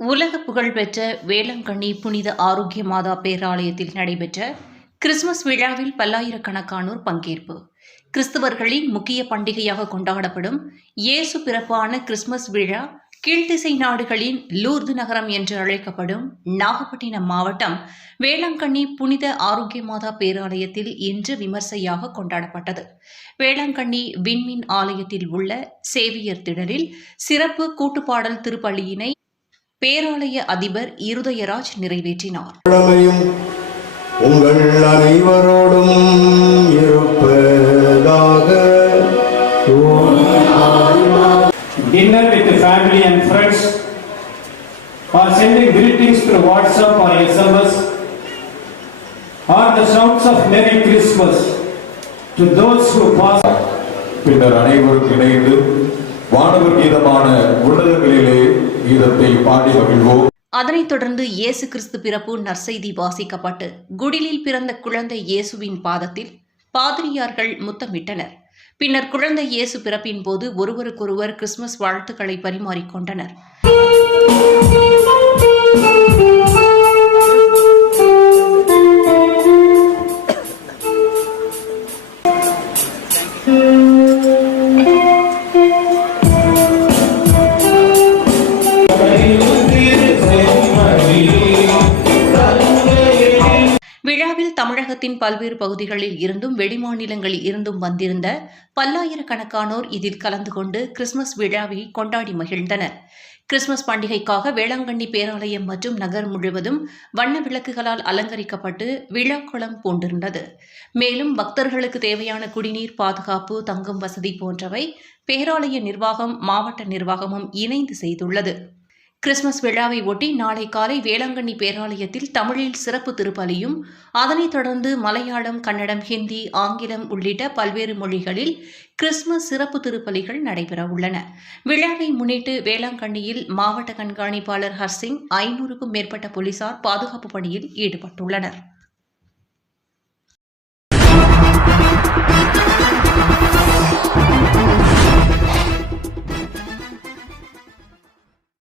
உலக புகழ்பெற்ற வேளங்கண்ணி புனித ஆரோக்கிய மாதா பேராலயத்தில் நடைபெற்ற கிறிஸ்துமஸ் விழாவில் பல்லாயிரக்கணக்கானோர் பங்கேற்பு. கிறிஸ்தவர்களின் முக்கிய பண்டிகையாக கொண்டாடப்படும் இயேசு பிறப்பான கிறிஸ்துமஸ் விழா கீழ்த்திசை நாடுகளின் லூர்து நகரம் என்று அழைக்கப்படும் நாகப்பட்டினம் மாவட்டம் வேளாங்கண்ணி புனித ஆரோக்கிய மாதா பேராலயத்தில் இன்று விமர்சையாக கொண்டாடப்பட்டது. வேளாங்கண்ணி விண்மீன் ஆலயத்தில் உள்ள சேவியர் திடலில் சிறப்பு கூட்டுப்பாடல் திருப்பள்ளியினை பேராலய அதிபர் இருதயராஜ் நிறைவேற்றினார் உங்கள் அனைவரோடும் இருப்பதாக dinner with the family and friends, or sending greetings through WhatsApp or SMS, or the shouts of Merry Christmas to those who pass. பின்னர் அனைவரும் இணைந்து வானவர் கீதமான உன்னதங்களிலே கீதத்தை பாடி மகிழ்வோம். அதனைத் தொடர்ந்து இயேசு கிறிஸ்து பிறப்பு நற்செய்தி வாசிக்கப்பட்டு குடிலில் பிறந்த குழந்தை இயேசுவின் பாதத்தில் பாதிரியார்கள் முத்தமிட்டனர். பின்னர் குழந்தை இயேசு பிறப்பின் போது ஒருவருக்கொருவர் கிறிஸ்துமஸ் வாழ்த்துக்களை பரிமாறிக்கொண்டனர். விழாவில் தமிழகத்தின் பல்வேறு பகுதிகளில் இருந்தும் வெளிமாநிலங்களில் இருந்தும் வந்திருந்த பல்லாயிரக்கணக்கானோர் இதில் கலந்து கொண்டு கிறிஸ்துமஸ் விழாவை கொண்டாடி மகிழ்ந்தனர். கிறிஸ்துமஸ் பண்டிகைக்காக வேளாங்கண்ணி பேராலயம் மற்றும் நகர் முழுவதும் வண்ண விளக்குகளால் அலங்கரிக்கப்பட்டு விழாக்குளம் பூண்டிருந்தது. மேலும் பக்தர்களுக்கு தேவையான குடிநீர் பாதுகாப்பு தங்கும் வசதி போன்றவை பேராலய நிர்வாகம் மாவட்ட நிர்வாகமும் இணைந்து செய்துள்ளது. கிறிஸ்துமஸ் விழாவை ஒட்டி நாளை காலை வேளாங்கண்ணி பேராலயத்தில் தமிழில் சிறப்பு திருப்பலியும் அதனைத் தொடர்ந்து மலையாளம் கன்னடம் ஹிந்தி ஆங்கிலம் உள்ளிட்ட பல்வேறு மொழிகளில் கிறிஸ்துமஸ் சிறப்பு திருப்பலிகள் நடைபெற உள்ளன. விழாவை முன்னிட்டு வேளாங்கண்ணியில் மாவட்ட கண்காணிப்பாளர் ஹர்சிங் ஐநூறுக்கும் மேற்பட்ட போலீசார் பாதுகாப்பு பணியில் ஈடுபட்டுள்ளனர்.